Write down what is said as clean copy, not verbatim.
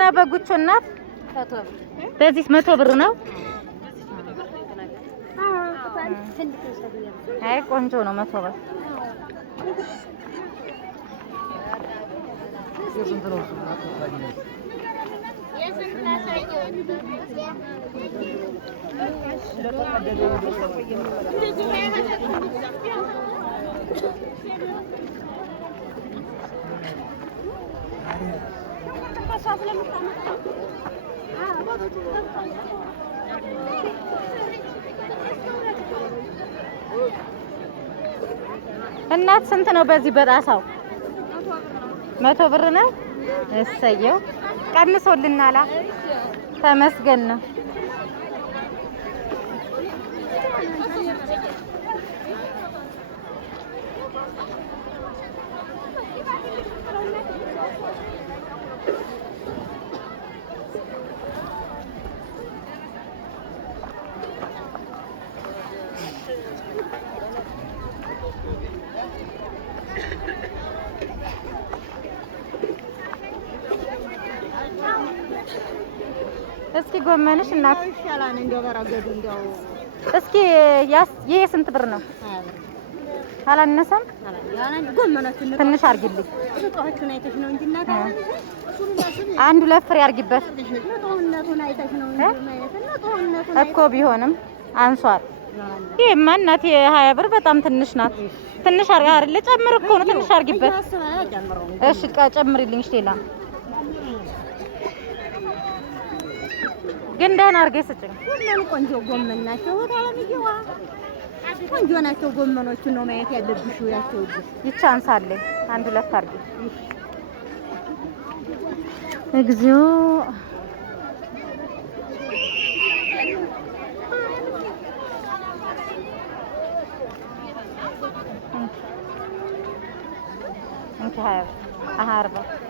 ነው በጉቹ እናት? በዚህ 100 ብር ነው። አይ ቆንጆ ነው 100 ብር። እናት ስንት ነው በዚህ በጣሳው? 100 ብር ነው። እሰየው ቀንሶልናል። ተመስገን ነው። እስኪ ጎመንሽ እናት ይሻላል እንደው በረገዱ እንደው እስኪ ይሄ ስንት ብር ነው? አላነሰም? ጎመናችን ትንሽ አርጊልኝ። ጥቂቶቹን አይተሽ ነው እንጂ እናት አንድ 2 ፍሬ አርጊበት ጦርነቱን አይተሽ ነው እንጂ ጦርነቱን እኮ ቢሆንም አንሷል። ይሄማ እናት 20 ብር በጣም ትንሽ ናት። ትንሽ አይደለ? ጨምር እኮ ነው። ትንሽ አርጊበት። እሺ ጨምሪልኝ። እሺ ሌላ ግን ደህና አድርገሽ ስጭኝ። ሁሉም ቆንጆ ጎመን ናቸው። ታለምየዋ ቆንጆ ናቸው ጎመኖቹ ነው ማየት ያለብሽ። ያቸው ይቻንሳለኝ አንድ 2 አድርጊ። እግዚኦ እንት 20 40